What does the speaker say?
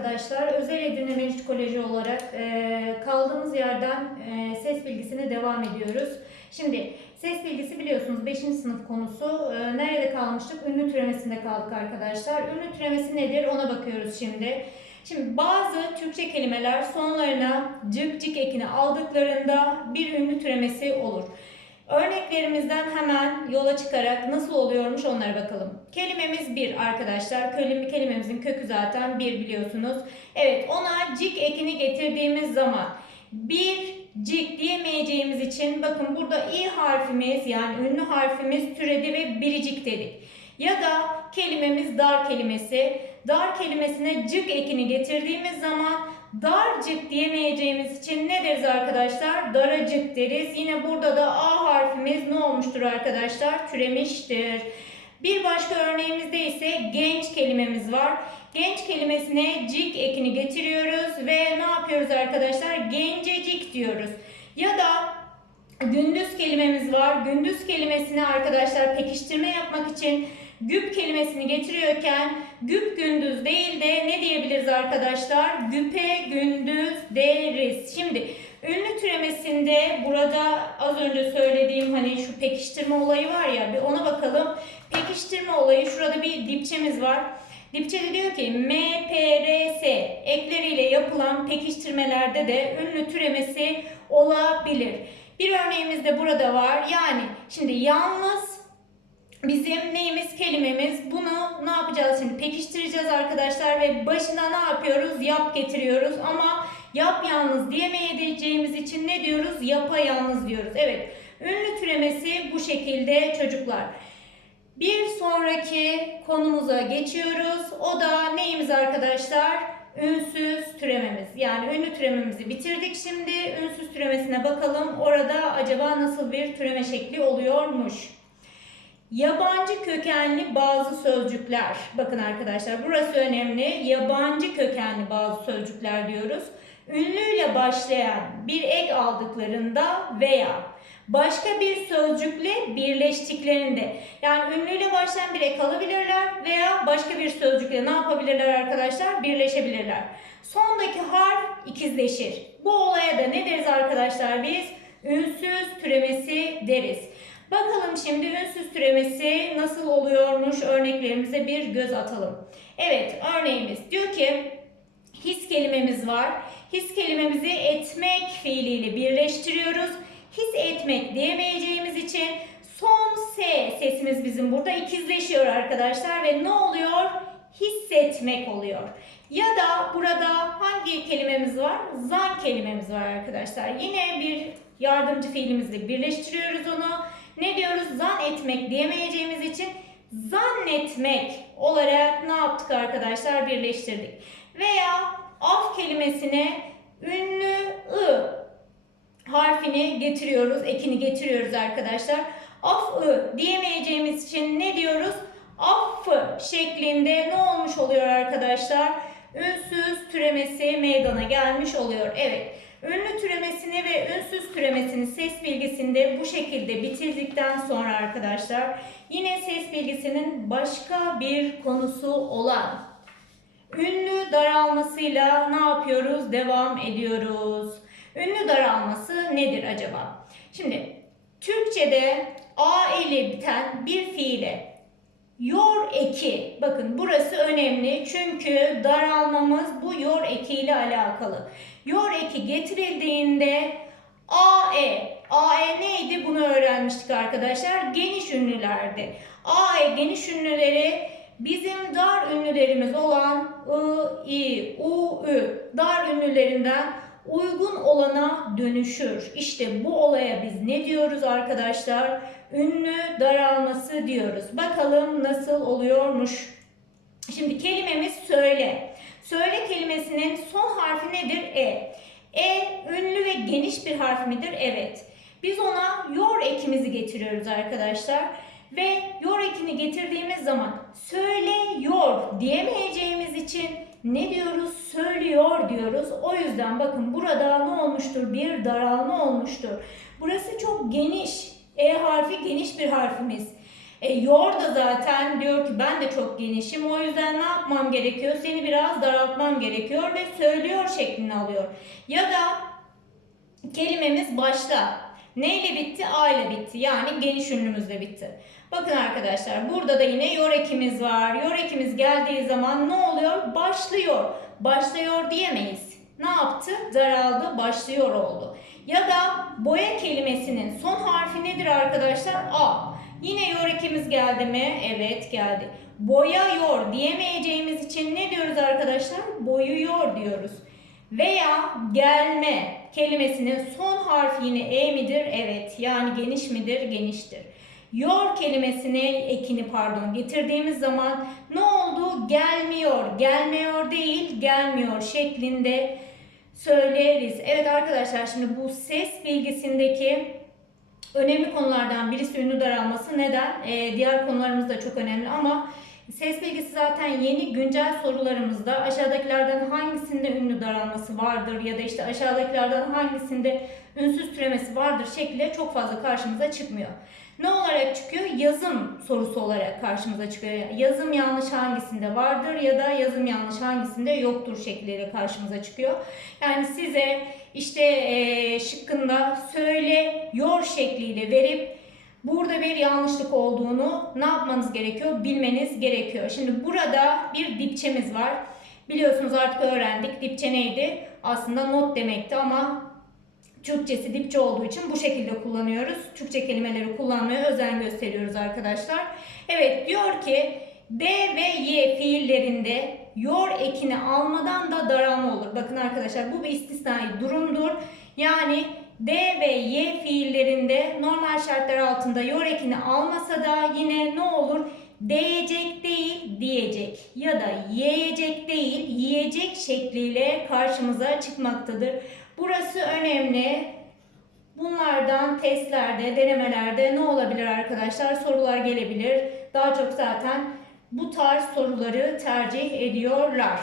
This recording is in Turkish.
arkadaşlar. Özel Edirne Meriç Koleji olarak e, kaldığımız yerden e, ses bilgisine devam ediyoruz. Şimdi ses bilgisi biliyorsunuz 5. sınıf konusu. E, nerede kalmıştık? Ünlü türemesinde kaldık arkadaşlar. Ünlü türemesi nedir? Ona bakıyoruz şimdi. Şimdi bazı Türkçe kelimeler sonlarına cık cık ekini aldıklarında bir ünlü türemesi olur. Örneklerimizden hemen yola çıkarak nasıl oluyormuş onlara bakalım. Kelimemiz bir arkadaşlar. Kelime, kelimemizin kökü zaten bir biliyorsunuz. Evet ona cik ekini getirdiğimiz zaman bir cik diyemeyeceğimiz için bakın burada i harfimiz yani ünlü harfimiz türedi ve biricik dedik. Ya da kelimemiz dar kelimesi. Dar kelimesine cık ekini getirdiğimiz zaman darcık diyemeyeceğimiz için ne deriz arkadaşlar? Daracık deriz. Yine burada da A harfimiz ne olmuştur arkadaşlar? Türemiştir. Bir başka örneğimizde ise genç kelimemiz var. Genç kelimesine cik ekini getiriyoruz ve ne yapıyoruz arkadaşlar? Gencecik diyoruz. Ya da gündüz kelimemiz var. Gündüz kelimesini arkadaşlar pekiştirme yapmak için güp kelimesini getiriyorken güp gündüz değil de ne diyebiliriz arkadaşlar? Güpe gündüz deriz. Şimdi ünlü türemesinde burada az önce söylediğim hani şu pekiştirme olayı var ya bir ona bakalım. Pekiştirme olayı şurada bir dipçemiz var. Dipçede diyor ki M, P, R, S ekleriyle yapılan pekiştirmelerde de ünlü türemesi olabilir. Bir örneğimiz de burada var. Yani şimdi yalnız bizim neyimiz kelimemiz. Bunu ne yapacağız şimdi? Pekiştireceğiz arkadaşlar ve başına ne yapıyoruz? Yap getiriyoruz ama yap yalnız diyemeyeceğimiz için ne diyoruz? Yapa yalnız diyoruz. Evet. Ünlü türemesi bu şekilde çocuklar. Bir sonraki konumuza geçiyoruz. O da neyimiz arkadaşlar? Ünsüz türememiz. Yani ünlü türememizi bitirdik. Şimdi ünsüz türemesine bakalım. Orada acaba nasıl bir türeme şekli oluyormuş? Yabancı kökenli bazı sözcükler. Bakın arkadaşlar burası önemli. Yabancı kökenli bazı sözcükler diyoruz. Ünlüyle başlayan bir ek aldıklarında veya başka bir sözcükle birleştiklerinde yani ünlüyle başlayan bir ek alabilirler veya başka bir sözcükle ne yapabilirler arkadaşlar? Birleşebilirler. Sondaki harf ikizleşir. Bu olaya da ne deriz arkadaşlar biz? Ünsüz türemesi deriz. Bakalım şimdi ünsüz türemesi nasıl oluyormuş örneklerimize bir göz atalım. Evet örneğimiz diyor ki his kelimemiz var. His kelimemizi etmek fiiliyle birleştiriyoruz. His etmek diyemeyeceğimiz için son S sesimiz bizim burada ikizleşiyor arkadaşlar ve ne oluyor? Hissetmek oluyor. Ya da burada hangi kelimemiz var? Zan kelimemiz var arkadaşlar. Yine bir yardımcı fiilimizle birleştiriyoruz onu. Ne diyoruz? Zan etmek diyemeyeceğimiz için zannetmek olarak ne yaptık arkadaşlar? Birleştirdik. Veya af kelimesine ünlü ı harfini getiriyoruz, ekini getiriyoruz arkadaşlar. Af ı diyemeyeceğimiz için ne diyoruz? Affı şeklinde ne olmuş oluyor arkadaşlar? Ünsüz türemesi meydana gelmiş oluyor. Evet. Ünlü türemesini ve ünsüz türemesini ses bilgisinde bu şekilde bitirdikten sonra arkadaşlar yine ses bilgisinin başka bir konusu olan ünlü daralmasıyla ne yapıyoruz? Devam ediyoruz. Ünlü daralması nedir acaba? Şimdi Türkçe'de a ile biten bir fiile yor eki bakın burası önemli çünkü daralmamız bu yor eki ile alakalı. Yor eki getirildiğinde AE AE neydi bunu öğrenmiştik arkadaşlar geniş ünlülerdi. AE geniş ünlüleri bizim dar ünlülerimiz olan I, I, U, Ü dar ünlülerinden uygun olana dönüşür. İşte bu olaya biz ne diyoruz arkadaşlar? Ünlü daralması diyoruz. Bakalım nasıl oluyormuş. Şimdi kelimemiz söyle. Söyle kelimesinin son harfi nedir? E. E ünlü ve geniş bir harf midir? Evet. Biz ona yor ekimizi getiriyoruz arkadaşlar. Ve yor ekini getirdiğimiz zaman söylüyor diyemeyeceğimiz için ne diyoruz? Söylüyor diyoruz. O yüzden bakın burada ne olmuştur? Bir daralma olmuştur. Burası çok geniş. E harfi geniş bir harfimiz. E, yor da zaten diyor ki ben de çok genişim. O yüzden ne yapmam gerekiyor? Seni biraz daraltmam gerekiyor ve söylüyor şeklini alıyor. Ya da kelimemiz başta. Neyle bitti? A ile bitti. Yani geniş ünlümüzle bitti. Bakın arkadaşlar burada da yine yor ekimiz var. Yor ekimiz geldiği zaman ne oluyor? Başlıyor. Başlıyor diyemeyiz. Ne yaptı? Daraldı, başlıyor oldu. Ya da boya kelimesinin son harfi nedir arkadaşlar? A. Yine yor ekimiz geldi mi? Evet geldi. Boyıyor diyemeyeceğimiz için ne diyoruz arkadaşlar? Boyuyor diyoruz. Veya gelme kelimesinin son harfi yine e midir? Evet. Yani geniş midir? Geniştir. Yor kelimesini ekini pardon getirdiğimiz zaman ne oldu? Gelmiyor. Gelmiyor değil, gelmiyor şeklinde söyleriz. Evet arkadaşlar şimdi bu ses bilgisindeki önemli konulardan birisi ünlü daralması. Neden? Ee, diğer konularımız da çok önemli ama ses bilgisi zaten yeni güncel sorularımızda aşağıdakilerden hangisinde ünlü daralması vardır ya da işte aşağıdakilerden hangisinde ünsüz türemesi vardır şekliyle çok fazla karşımıza çıkmıyor. Ne olarak çıkıyor? Yazım sorusu olarak karşımıza çıkıyor. Yazım yanlış hangisinde vardır ya da yazım yanlış hangisinde yoktur şekliyle karşımıza çıkıyor. Yani size işte eee şıkkında söyle yor şekliyle verip burada bir yanlışlık olduğunu ne yapmanız gerekiyor? Bilmeniz gerekiyor. Şimdi burada bir dipçemiz var. Biliyorsunuz artık öğrendik. Dipçe neydi? Aslında not demekti ama Türkçesi dipçe olduğu için bu şekilde kullanıyoruz. Türkçe kelimeleri kullanmaya özen gösteriyoruz arkadaşlar. Evet diyor ki D ve Y fiillerinde yor ekini almadan da daralma olur. Bakın arkadaşlar bu bir istisnai durumdur. Yani D ve Y fiillerinde normal şartlar altında yor ekini almasa da yine ne olur? Değecek değil diyecek ya da yiyecek değil yiyecek şekliyle karşımıza çıkmaktadır. Burası önemli. Bunlardan testlerde, denemelerde ne olabilir arkadaşlar? Sorular gelebilir. Daha çok zaten bu tarz soruları tercih ediyorlar.